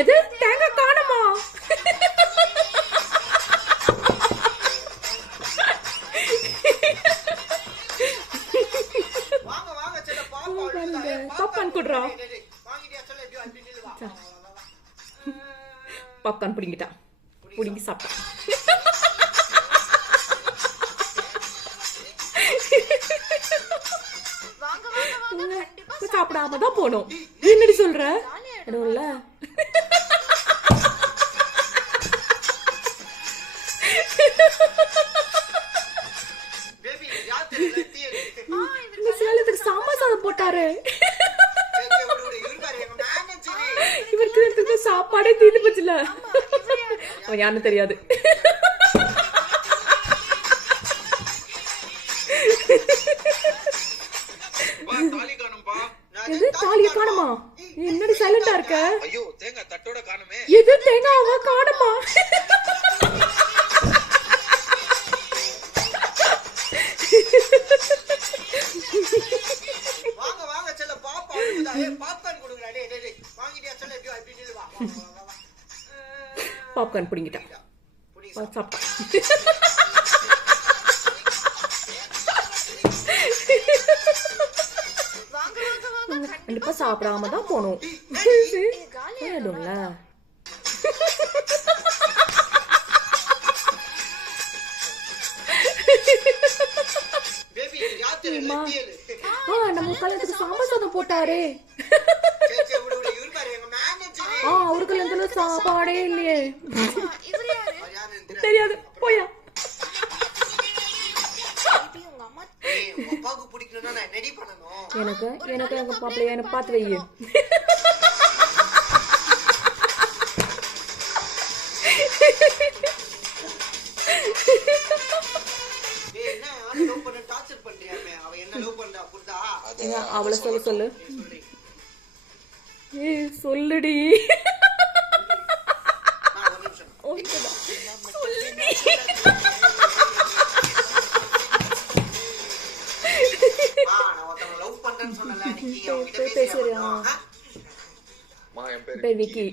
எது தேங்காய் காணுமா? பாப்கார்ன் குடுறா. பாப்கார்ன் பிடிங்கிட்டா, பிடிங்கி சாப்பிட்டான். சாப்பிடாம தான் போனோம். என்னடி சொல்ற? இடம்ல சேலத்துக்கு சாம்பார் சாதம் போட்டாரு. இவருக்கு சாப்பாடே தீர்ந்து போச்சுல. அவன் யாருன்னு தெரியாது. எது தாலிய காணுமா? என்னடி சைலண்டா இருக்க? ஐயோ தேங்காய் தட்டோட காணுமே. எது தேங்காவா காணுமா? வாங்க வாங்க செல்ல பாப்பா அழுகுதா. பாப்கார்ன் கொடுங்கடா. டேய் டேய் வாங்கிட்டியா செல்ல? எப்படியோ அப்படி நில்லு வா. பாப்கார்ன் பிடிங்கிட்டா. சாப்பிட்டா. கண்டிப்பா சாப்பிடாம தான் போனோம். போயிடும்ல. நம்ம கல்யாணத்துக்கு சாம்பார் சாதம் போட்டாரே. அவரு கல்யாணத்துல சாப்பாடே இல்லையே. தெரியாது போயா. எனக்கு எனக்கு எங்க பாப்பலையா என்ன பார்த்து வையே. அவளை சொல்ல சொல்லு. சொல்லுடி. பேர் விக்கி.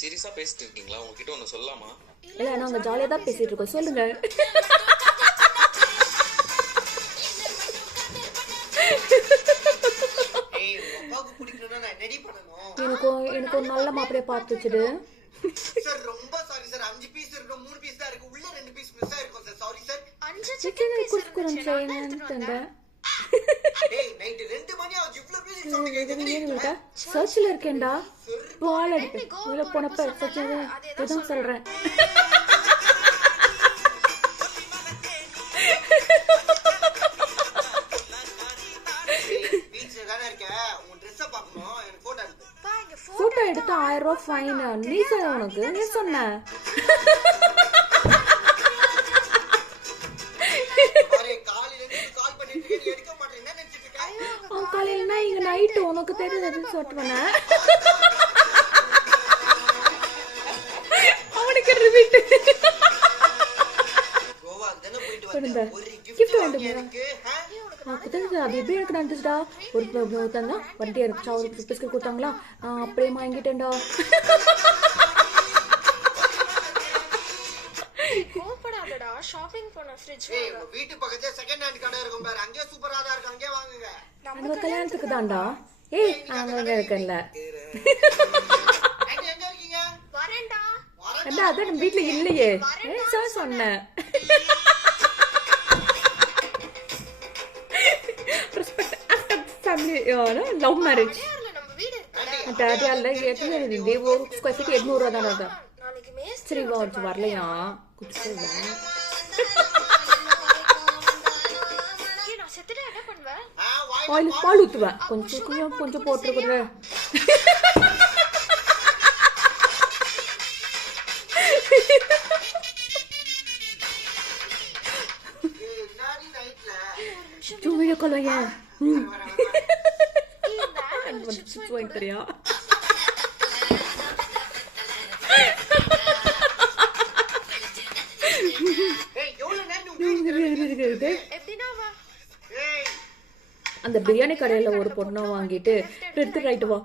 சீரியஸா பேசிட்டு இருக்கீங்களா? உங்ககிட்ட ஒன்னு சொல்லலாமா? இல்ல நாங்க ஜாலியா தான் பேசிட்டு இருக்கோம். சொல்லுங்க. எனக்கு ஒரு நல்ல மாப்பிளைய பார்த்து வச்சுடு. சார் ரொம்ப சாரி சார். 5 பீஸ் இருக்கு, 3 பீஸ் தான் இருக்கு. உள்ள 2 பீஸ் மிஸ் ஆயிருக்கும் சார். Sorry sir. 5 சிக்கன் குஸ்குரம் செய்யணும் தங்க. டேய் நைட் 2 மணி ஆச்சு. இவ்ளோ பீஸ் சொல்றீங்க. சர்ச்ல இருக்கேன்டா. பால் அடிக்க. உள்ள போனப்ப சச்சது இதான் சொல்றேன். போட்டோ எடுத்து 1000 ரூபாய் ஃபைன். நீ சொன்ன உனக்கு நீ சொன்ன. காலையிலனா இங்க நைட்டு உனக்கு தெரிஞ்சதுன்னு சொல்லிட்டு பண்ண. அவனுக்கு ரிவீட். கிஃப்ட் வேண்டுமா? அது எப்படி எனக்கு நினைச்சுடா. ஒரு தந்தா வண்டி எனக்கு ஒரு பிஸ்கட் கொடுத்தாங்களா, அப்படியே வாங்கிட்டேன்டா. நம்ம கல்யாணத்துக்கு தான்டா. ஏய் நாங்க இருக்கல. அதான் நம்ம வீட்டுல இல்லையே. சொன்னேன். Love marriage. டாடி அல்ல ஏற்கனவே ஒரு ஸ்கொயர் ஃபீட் 800 ரூபா தானே. அதான் சரி வரலையா? பால் ஊத்துவேன். கொஞ்சம் கொஞ்சம் போட்டுருக்குற. வீடியோ கால் வைய. தெரியா அந்த பிரியாணி கடையில ஒரு பொண்ணை வாங்கிட்டு எடுத்து ரைட்டு வா.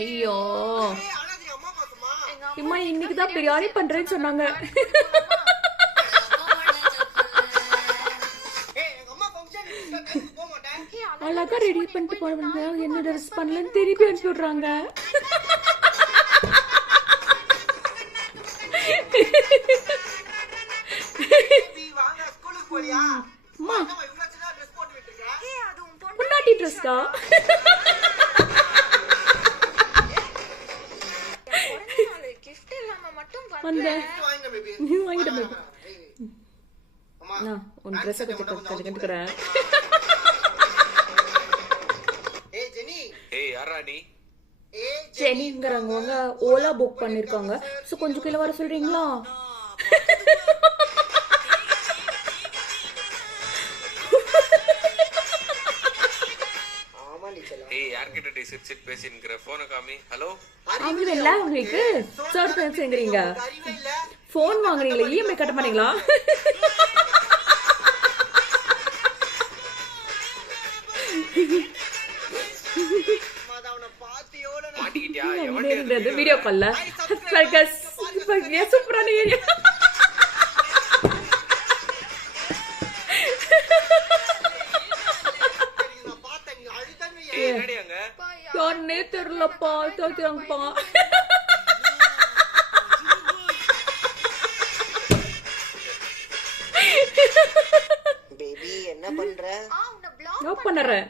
ஐயோ இம்மா இன்னைக்குதான் பிரியாணி பண்றேன்னு சொன்னாங்க. அழகா ரெடி பண்ணிட்டு போவாங்க, என்ன ட்ரெஸ் பண்ணலன்னு திருப்பி அனுப்பி விடுறாங்க. முன்னாடி ட்ரெஸ்க்கா? நீ வாங்கிட்ட பேபி. நான் உன் ட்ரெஸ்ஸை கொஞ்சம் கண்டுக்கிறேன். ஜெனிங்கிறவங்க ஓலா புக் பண்ணிருக்காங்க. சோ கொஞ்சம் கீழே வர சொல்றீங்களா? உங்களுக்கு போன் வாங்குறீங்களா? இஎம்ஐ கட்ட மாட்டீங்களா? வீடியோ கால்ல சூப்பரான ஏரியா. யாருன்னே தெரியலப்பா, தோத்துறாங்கப்பா. பேபி என்ன பண்ற? நான் பண்றேன்.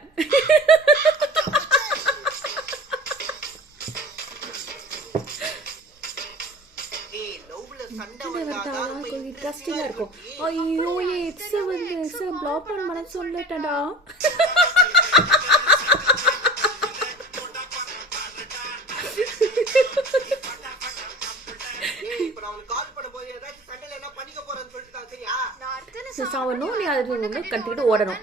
இன்ட்ரெஸ்டிங்கா இருக்கும். ஐயோ எக்ஸ் வந்து பிளாக் பண்ண சொல்லிட்டேன்டா. சாவணும், நீ அதை வந்து கட்டிக்கிட்டு ஓடணும்.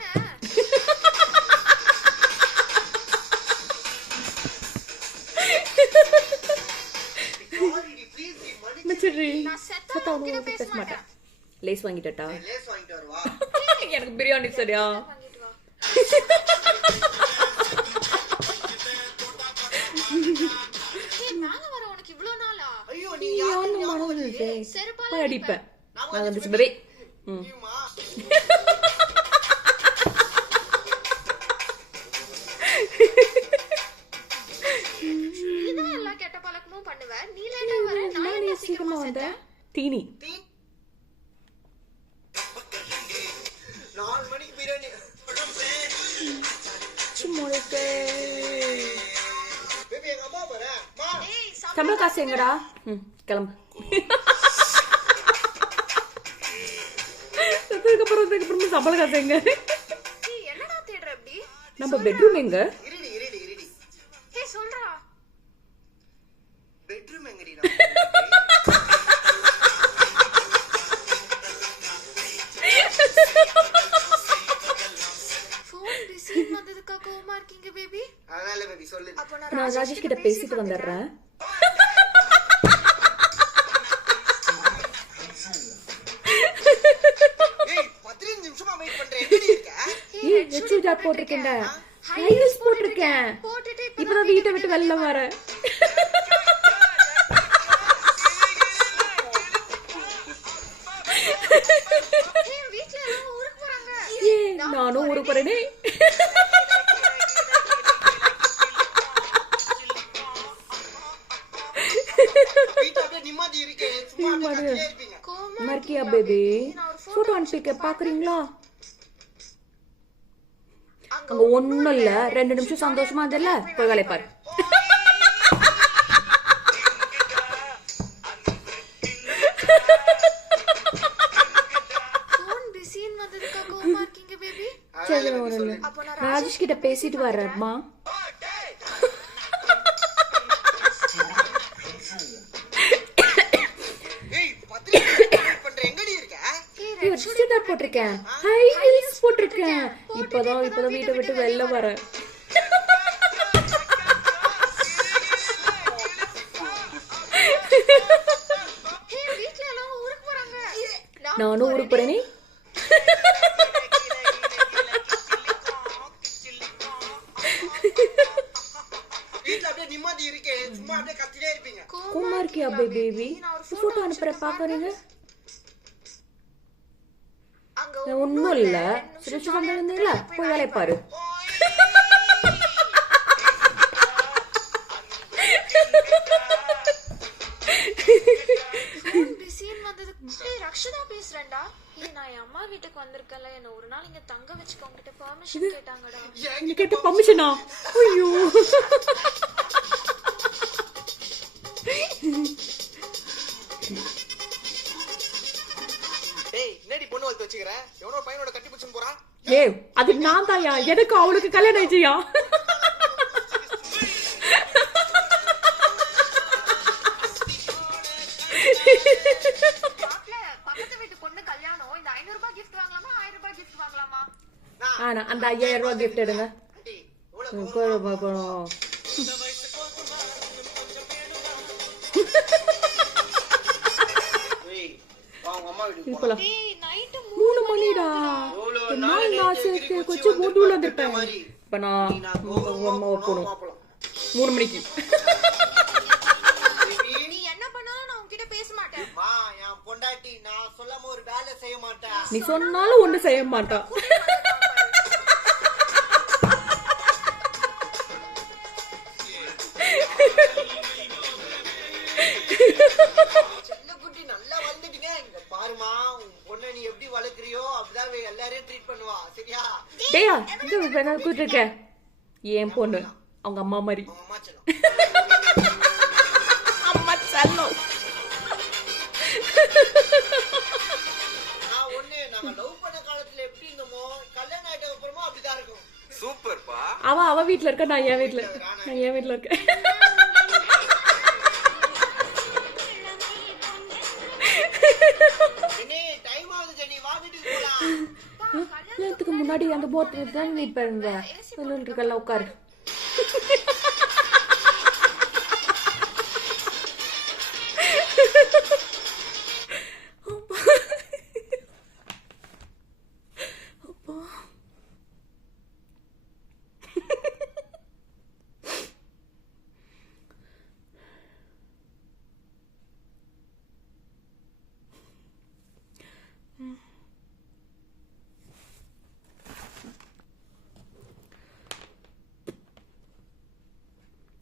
பேச மாட்டேன். லேஸ் வாங்கிட்டா? எனக்கு பிரியாணி சரியா? அடிப்பேன் தீனி. 4 மணிக்கு பிரியாணி சம்பள காசு எங்கடா? கிளம்பு. அப்புறம் சம்பள காசு எங்க? நம்ம பெட்ரூம் எங்க? பெட்ரூம் எங்கடி? நான் ராஜேஷ் கிட்ட பேசிட்டு வந்துடுறேன். போட்டிருக்கேன், இப்பதான் வீட்டை விட்டு வெளில வர. நானும் ஊருக்கு போறேனே. மர்க்கியா பேபி போட்டோ அனுப்பிக்க பாக்குறீங்களா? அங்க ஒண்ணும் இல்ல, 2 நிமிஷம் சந்தோஷமா இருந்தல, போய் வேலைய பாரு. ராஜேஷ் கிட்ட பேசிட்டு வர்றேம்மா. போட்டிருக்கேன், ஹை ஹீல்ஸ் போட்டிருக்கேன். இப்பதான் வீட்டை விட்டு வெளில வர. நானும் ஊருக்கு போறேனே. வீட்டுல அப்படியே நிம்மதி இருக்கே, சும்மா அப்படியே கத்திட்டே இருப்பீங்க. கோமா இருக்கியா பேபி? போட்டோ அனுப்புற பாக்குறீங்க. ஒன்னும் இல்ல, சுரேஷ் வந்திருந்தீங்களா, போய் வேலையை பாரு. ரக்ஷதா பேசுறேன்டா. நான் என் அம்மா வீட்டுக்கு வந்திருக்கல, என்ன ஒரு நாள் இங்க தங்க வச்சுக்க உங்ககிட்ட பெர்மிஷன் கேட்டாங்கடா. கேட்ட பர்மிஷனா? ஐயோ ஏய், என்னடி பொண்ணு வளர்த்து வச்சுக்கிற? எவனோ பையனோட கட்டி பிடிச்சு போறான். ஏய், அது நான் தாயா, எனக்கு அவளுக்கு கல்யாணம் ஆயிடுச்சியா? அந்த 5000 ரூபாய் கிஃப்ட் எடுங்க. மூணு மணிடா, நான் சேர்த்து கொஞ்சம் மூட்டூல வந்துட்டேன். இப்ப நான் அம்மாவை போகணும் 3 மணிக்கு. நீ என்ன பண்ணாலும் நான் உன்கிட்ட பேச மாட்டேன். என் பொண்டாட்டி நான் சொல்லாம ஒரு வேலை செய்ய மாட்டேன். நீ சொன்னாலும் ஒண்ணு செய்ய மாட்டா. செல்லக்குட்டி நல்லா வளர்ந்துட்டீங்க. இங்க பாருமா, உன் பொண்ணை நீ எப்படி வளர்க்குறியோ அப்படிதான் எல்லாரையும் ட்ரீட் பண்ணுவா, சரியா? டேயா, இந்த வேணா கூட்டிருக்க என் பொண்ணு அவங்க அம்மா மாதிரி. அம்மா செல்லம். அம்மா செல்லம். நான் ஒண்ணு, நாங்க லவ் பண்ண காலத்துல எப்படி இருந்தோமோ கல்யாணம் ஆயிட்ட அப்புறமா அப்படிதான் இருக்கும். சூப்பர்ப்பா. அவ வீட்டுல இருக்க, நான் என் வீட்டுல இருக்கேன். கல்யாணத்துக்கு முன்னாடி அந்த போட்டு தான் நீ இப்ப இருக்கல உட்காரு.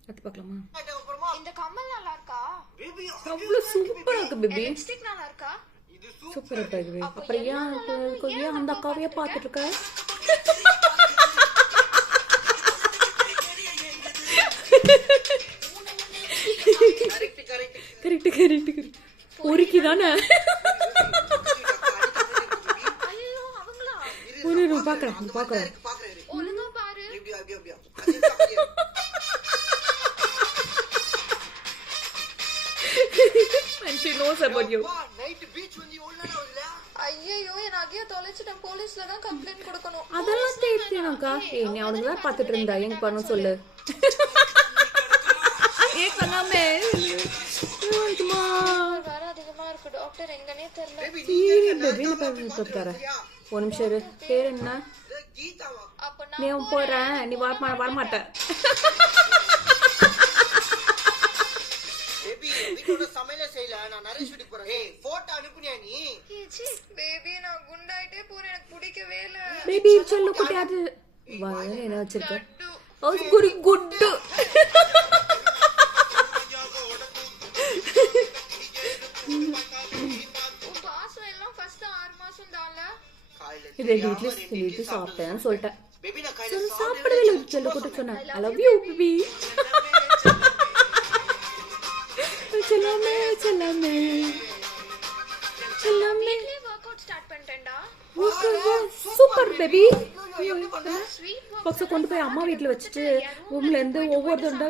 அது பார்க்கலாமா? இந்த கம்மல் நல்லா இருக்கா? அவ்வளவு சூப்பரா இருக்கு பேபி. லிப்ஸ்டிக் நல்லா இருக்கா? சூப்பரா இருக்கு பேபி. அப்புறம் ஏன் அந்த அக்காவையே பார்த்துட்டு இருக்க? கரெக்ட் பொறுக்கி தானே. பாக்குறேன். ஒழுங்கா பாரு. And she knows about you. ஐயோ, என் அகைய தொலைச்சிட்டேன். போலீஸ்ல தான் கம்ப்ளைண்ட் கொடுக்கணும். அதெல்லாம் தெரியும்க்கா. ஏய், நீ அவனுக்கு தான் பார்த்துட்டு இருந்தா, எங்க பண்ணணும் சொல்லு. ஏன் சொல்லாமே? வேற அதிகமா இருக்கு டாக்டர், எங்கனே தெரியல. ஒரு நிமிஷம் இரு. பேர் என்ன? அப்ப நீ போறேன், நீ வரமாட்ட. சமையல செய்யல, நான் நரேஷ் வீட்டுக்கு போறேன். ஏய், போட்டோ அனுப்புனியா நீ? பேபி, நான் குண்டாயிட்டே போறேன், எனக்கு பிடிக்கவே இல்ல. பேபி செல்ல குட்டி, அது வாயில என்ன வச்சிருக்க? ஒரு குட்டு. பாசம் எல்லாம் ஃபர்ஸ்ட் 6 மாசம் தான்ல. இது வீட்ல சாப்பிட்டேன்னு சொல்லிட்டேன். சாப்பிடவே இல்லை செல்ல குட்டி சொன்னேன். I love you baby. செல்லமே வொர்க் அவுட் ஸ்டார்ட் பண்ணிட்டேன்டா. Super baby. பாக்ஸ கொண்டு போய் அம்மா வீட்டுல வச்சுட்டு ரூம்ல இருந்து ஒவ்வொரு தண்டா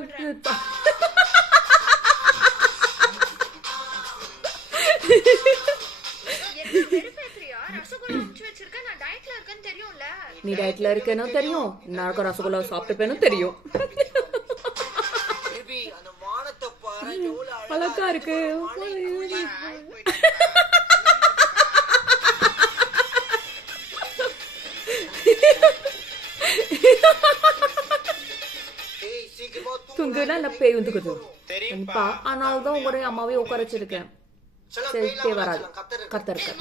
நீ டயட்ல இருக்கேன்னு தெரியும், நான் ரசகுல்லா சாப்பிட்டுப்பேன்னு தெரியும். அழகா இருக்கு. போயிடலாம் இல்லை பேய் வந்துக்குது கண்டிப்பா. அதனால தான் ஒரே அம்மாவே உட்கார வச்சிருக்கேன். சரி பேய் வராது கத்தருக்கு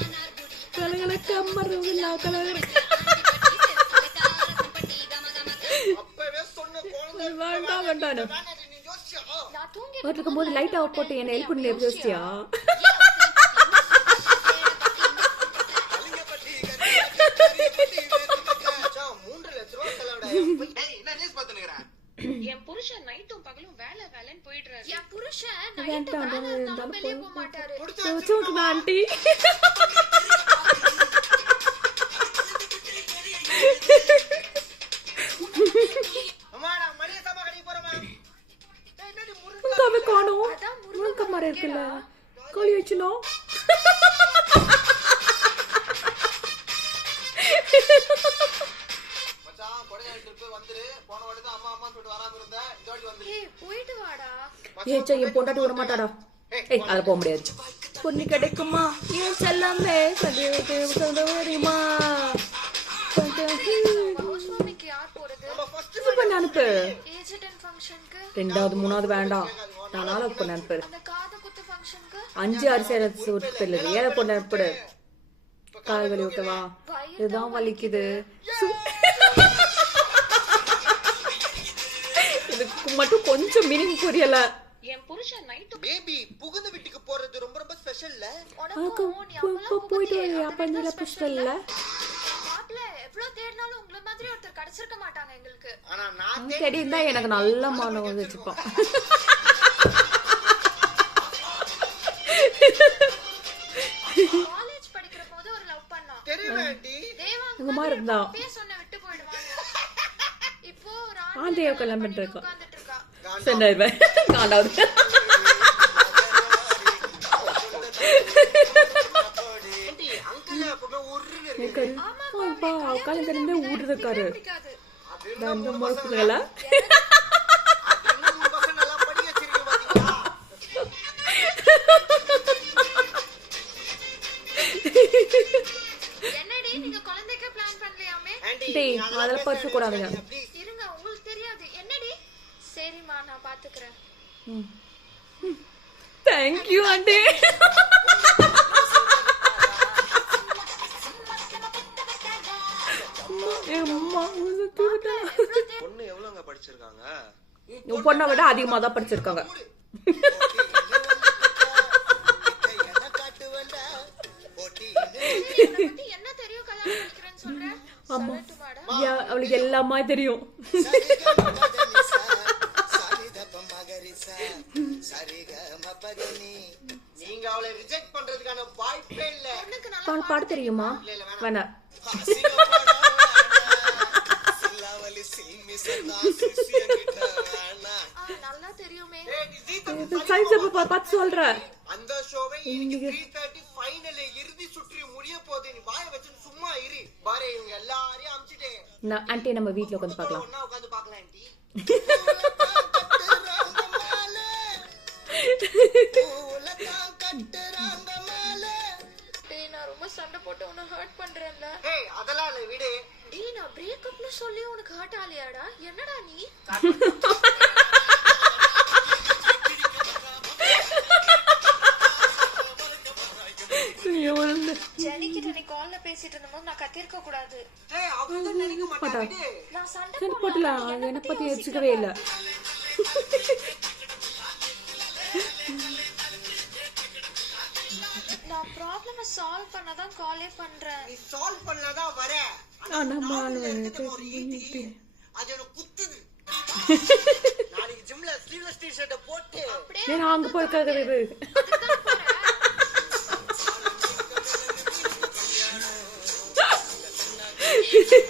வேண்டாம் வேண்டாம் இருக்கும் போது லைட் ஆஃப் போட்டு என்ன ஹெல்ப் பண்ணி யோசிச்சியா? என் புருஷன் நைட்டும் பகலும் வேலை வேலைன்னு போயிடுறாரு. என் புருஷன் நைட்டு வேலை இருந்தாலும் வெளியே போக மாட்டாரு. ஆண்டி காணும் முருங்க மரம் இருக்குல்ல கோழி வச்சுனோம். என் பொண்டாட்டி விட மாட்டாடா. அத போக முடியாது. பொண்ணு கிடைக்குமா ஏன் செல்லாமே தெரியுமா? அனுப்பு 2வது 3வது வேண்டாம். நானால பொண்ணு அனுப்பு 5 6 ஏழை பொண்ணு அனுப்பிடு. கால் வலி ஓகேவா? இதுதான் வலிக்குது. இதுக்கு மட்டும் கொஞ்சம் மீனிங் புரியல. என் புருஷன் நைட்டு பேபி புகுந்த வீட்டுக்கு போறது ரொம்ப ரொம்ப ஸ்பெஷல்ல. போயிட்டு அப்ப ஸ்பெஷல்ல மாப்ள எவ்வளவு தேடினாலும் உங்கள மாதிரி ஒருத்தர் கிடைச்சிருக்க மாட்டாங்க எங்களுக்கு. ஆனா நான் தேடினா எனக்கு நல்ல மானம் வந்துச்சுப்பா. காலேஜ் படிக்கிற போது ஒரு லவ் பண்ணா தெரியுமாண்டி? உங்க மாதிரி இருந்தா பேர் சொன்ன விட்டு போய்டுவாங்க. இப்போ ஒரு ஆண்டிய கல்யாணம் பண்ணிருக்கா. உட்கார்ந்துட்டு இருக்கா. சென்னையில காண்டாவது காலத்திலிருந்தே ஊடுருக்காரு முறைப்புகளா என்னடி நீங்க குழந்தைக்கு பிளான் பண்ணலையாமே? டேய் அதல பர்ஸ் கூடாதுங்க. இருங்க உங்களுக்கு தெரியாது. என்னடி? சரிமா நான் பாத்துக்கறேன். Thank you aunty. பொண்ணு எவ்வளவுங்க படிச்சிருக்காங்க? உன் பொண்ணை விட அதிகமா தான் படிச்சிருக்காங்க. என்ன தெரியும் கல்யாணம் பண்ணிக்கிறேன்னு சொல்றேன். ஆமா அவளுக்கு எல்லாமே தெரியும். நீங்க அவளை ரிஜெக்ட் பண்றதுக்கான வாய்ப்பே இல்ல. பாட தெரியுமா? வேணாம். நல்லா தெரியுமே. பார்த்து சொல்ற அந்த ஷோவை 3:30 ஃபைனல் இறுதி சுற்று முடிய போகுது. நீ வாயை வச்சு சும்மா இரு. பாரு இவங்க எல்லாரையும் அமிச்சிட்டேன். ஆண்டி நம்ம வீட்ல உட்கார்ந்து பார்க்கலாம். ஒண்ணா உட்கார்ந்து பார்க்கலாம் ஆண்டி. டேய் நான் ரொம்ப சண்டை போட்டு உன்னை ஹர்ட் பண்றேன்ல. ஏய் அதெல்லாம் இல்ல விடு. டேய் நான் பிரேக்கப்னு சொல்லி உனக்கு ஹர்ட் ஆலியாடா? என்னடா நீ? ஜெனிகிட்ட நீ கால்ல பேசிட்டு இருந்தபோது நான் கத்திருக்க கூடாது. டேய் அவள நினைக்க மாட்டா விடு. நான் சண்டை போடலாம். என்ன பத்தி யோசிக்கவே இல்ல. நான் ப்ராப்ளம சால்வ் பண்ண தான் காலே பண்றேன். நீ சால்வ் பண்ணாதான் வர. நம்ம அது எனக்கு குத்துது. நாளைக்கு ஜிம்ல ஸ்லீவ்லெஸ் டி-ஷர்ட் போட்டு அப்படியே நான் அங்க போய் கேக்குறது.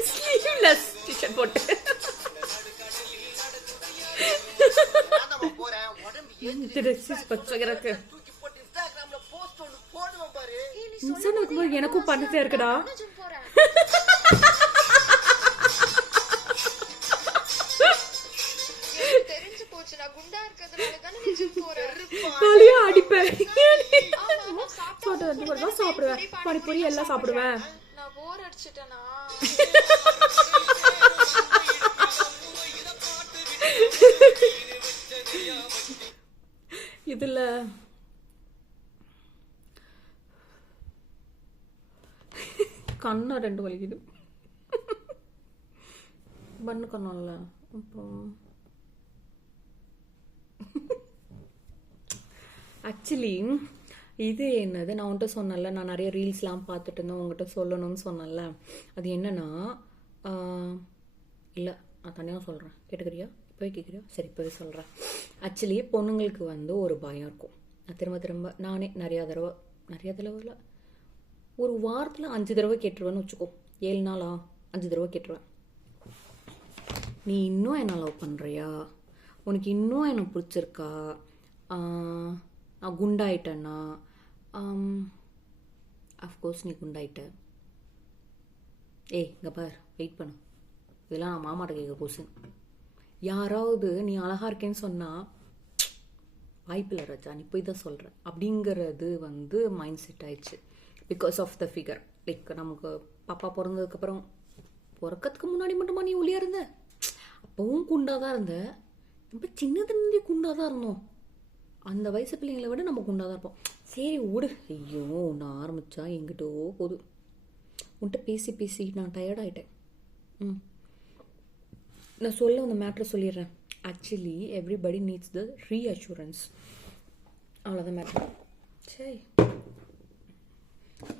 ஸ்லீவ்லெஸ் டி-ஷர்ட் போட்டு நான் போறேன். உடம்பு ட்ரெஸ் பச்சைக்கு தூக்கி போட்டு இன்ஸ்டாகிராம்ல போஸ்ட் ஒன்னு போடுவேன் பாரு. இன்ஸ்டாகிராம்ல எனக்கும் பண்ணிட்டே இருக்குடா. ஜிம் போறேன். தெரிஞ்சு போச்சு நான் குண்டா இருக்கிறதுனால தான் நீ ஜிம் போறேன். காலியா அடிப்பேன். ஆமா சாப்பிடுவேன் சாப்பிடுவேன் பானிபூரி எல்லாம் சாப்பிடுவேன். நான் போர் அடிச்சிட்டேனா? இதில் கண்ணா 2 வலிக்குது. பண்ணு கண்ணால அப்போ ஆக்சுவலி இது என்னது, நான் உன்கிட்ட சொன்னல, நான் நிறைய ரீல்ஸ்லாம் பார்த்துட்டு இருந்தேன், உங்ககிட்ட சொல்லணும்னு சொன்னல. அது என்னன்னா, இல்லை நான் தனியாக சொல்கிறேன், கேட்டுக்கிறியா? இப்போவே கேட்குறியா? சரி இப்போவே சொல்கிறேன். ஆக்சுவலி பொண்ணுங்களுக்கு வந்து ஒரு பயம் இருக்கும். நான் திரும்ப திரும்ப நானே நிறையா தடவை இல்லை, ஒரு வாரத்தில் 5 தடவை கேட்டுருவேன்னு வச்சுக்கோ. 7 நாளா 5 தடவை கேட்டுருவேன். நீ இன்னும் என்ன லவ் பண்ணுறியா? உனக்கு இன்னும் என்ன பிடிச்சிருக்கா? நான் குண்டாயிட்டேன்னா? அஃப்கோர்ஸ் நீ குண்டாயிட்ட. ஏய் இங்கே பார், வெயிட் பண்ணு, இதெல்லாம் நான் மாமாட்ட கேட்க கொஸ்டின். யாராவது நீ அழகா இருக்கேன்னு சொன்னால் வாய்ப்பில்லை ராஜா, நீ போய் தான் சொல்கிற அப்படிங்கிறது வந்து மைண்ட் செட் ஆயிடுச்சு. Because of the figure. Like நமக்கு பாப்பா பிறந்ததுக்கப்புறம், பிறக்கிறதுக்கு முன்னாடி மட்டுமா நீ ஒல்லியாக இருந்த? அப்பவும் குண்டாக தான் இருந்த. நம்ம சின்னதுலேருந்தே குண்டாக தான் இருந்தோம். அந்த வயசு பிள்ளைங்களை விட நம்ம குண்டாக தான் இருப்போம். சரி விடு. ஐயோ ஒன்று ஆரம்பித்தா எங்கிட்டோ போதும். உன்கிட்ட பேசி பேசி நான் டயர்டாயிட்டேன். நான் சொல்ல அந்த மேட்ரை சொல்லிடுறேன். ஆக்சுவலி எவ்ரிபடி நீட்ஸ் த ரீஅஷூரன்ஸ். அவ்வளோதான் மேட்ரு. சரி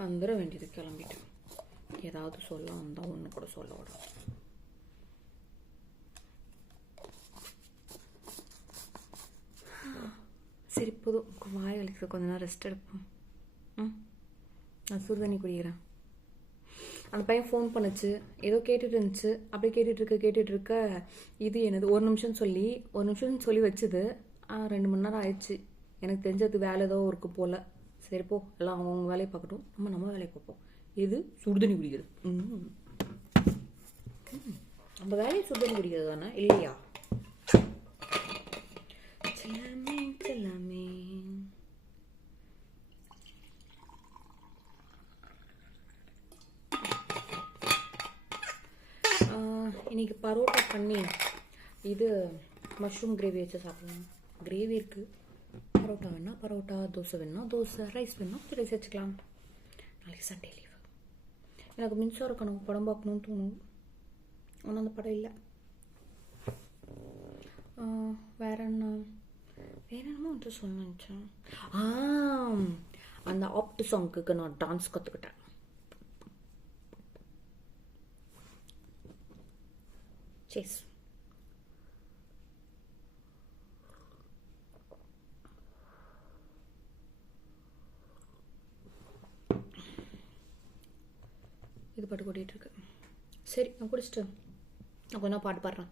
வந்துட வேண்டியது, கிளம்பிட்டேன். ஏதாவது சொல்ல வந்தால் ஒன்று கூட சொல்ல விடாது. சரி போதும், வாய் வலிக்க, கொஞ்ச நேரம் ரெஸ்ட் எடுப்போம். நான் சுடுதண்ணி குடிக்கிறேன். அந்த பையன் ஃபோன் பண்ணுச்சு, ஏதோ கேட்டுட்டு இருந்துச்சு. அப்படியே கேட்டுட்டு இருக்க இது என்னது 1 நிமிஷம் சொல்லி வச்சுது. 2 மணி நேரம் ஆயிடுச்சு. எனக்கு தெரிஞ்சது வேலை ஏதோ இருக்கு போல். சரி போ, எல்லாம் அவங்க வேலையை பார்க்கட்டும், நம்ம வேலையை பார்ப்போம். எது? சுடுதண்ணி குடிக்கிறது. நம்ம வேலையை சுடுதண்ணி குடிக்கிறது தானே, இல்லையா? எல்லாமே இன்னைக்கு பரோட்டா பண்ணி இது மஷ்ரூம் கிரேவி வச்சு சாப்பிடலாம். கிரேவி இருக்குது. பரோட்டா வேணா பரோட்டா, தோசை வேணா தோசை, ரைஸ் வேணா ரைஸ் வச்சுக்கலாம். நாளைக்கு சண்டே லீவு. எனக்கு மின்சார கணக்கு படம் பார்க்கணுன்னு தோணும். ஆனால் அந்த படம் இல்லை. வேற என்னமோ வந்து சொல்ல நினச்சேன். அந்த ஆப்ட் சாங்குக்கு நான் டான்ஸ் கற்றுக்கிட்டேன். சேஸ் இது பாட்டு கூட்டிகிட்டு இருக்கு. சரி நான் குடிச்சிட்டு நான் கொஞ்சம் பாட்டு பாடுறேன்.